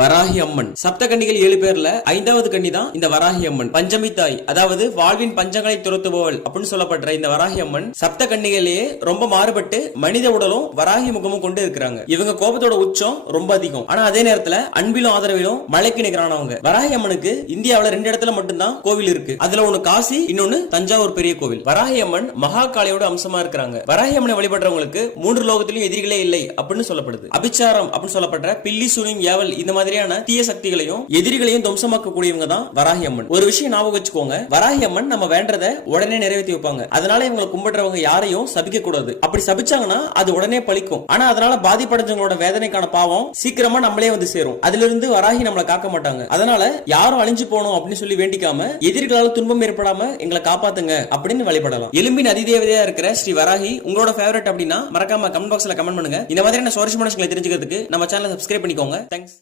வராகி அம்மன். சப்த கன்னிகள் 7 பேர்ல 5வது கன்னி தான் இந்த வராகி அம்மன். பஞ்சமி தாய், அதாவது வாழ்வின் பஞ்சங்களை துரத்துபவள் அப்படின்னு சொல்லப்படுற இந்த வராகி அம்மன் சப்த கன்னிகளே ரொம்ப மாறுபட்டு மனித உடலும் வராகி முகமும் கொண்டு இருக்கிறாங்க. இவங்க கோபத்தோட உச்சம் ரொம்ப அதிகம். ஆனா அதே நேரத்துல அன்பிலும் ஆதரவிலும் மலைக்கு நிகரானவங்க. வராகி அம்மனுக்கு இந்தியாவில 2 இடத்துல மட்டும்தான் கோவில் இருக்கு. அதுல ஒண்ணு காசி, இன்னொன்னு தஞ்சாவூர் பெரிய கோவில். வராகி அம்மன் மகா காளியோட அம்சமா இருக்கிறாங்க. வராகி அம்மனை வழிபடுறவங்களுக்கு 3 லோகத்திலும் எதிரிகளே இல்லை அப்படின்னு சொல்லப்படுது. அபிச்சாரம் அப்படின்னு சொல்லப்படுற பில்லி, சூனியம், ஏவல் இந்த மாதிரியான தீய சக்திகளையும் எதிரிகளையும் துவம்சமாக்க கூடியவங்க தான் வராகி அம்மன். ஒரு விஷயம் ஞாபகம் வச்சுக்கோங்க, வராகி அம்மன் நம்ம வேண்டறத உடனே நிறைவேற்றி வைப்பாங்க. அதனால இவங்களை கும்பிடுறவங்க யாரையும் சபிக்க கூடாது. அப்படி சபிச்சாங்கன்னா அது உடனே பலிக்கும். ஆனா அதனால பாதிப்படைஞ்சவங்களோட வேதனைக்கான பாவம் சீக்கிரமா நம்மளே வந்து சேரும். அதுல இருந்து வராகி நம்மளை காக்க மாட்டாங்க. அதனால யாரும் அழிஞ்சு போகணும் அப்படின்னு சொல்லி வேண்டிக்காம எதிரிகளால துன்பம் ஏற்படாம எங்களை காப்பாத்துங்க அப்படின்னு வழிபடலாம். எலும்பின் அதிதேவதையா இருக்கிற ஸ்ரீ வராகி உங்களோட ஃபேவரட் அப்படின்னா மறக்காம கமெண்ட் பாக்ஸ்ல கமெண்ட் பண்ணுங்க. இந்த மாதிரியான சுவாரஸ்யமான விஷயங்களை தெரிஞ்சுக்கிறதுக்கு நம்ம சேனலை சப்ஸ்கிரைப் பண்ணிக்கோங்க. தேங்க்ஸ்.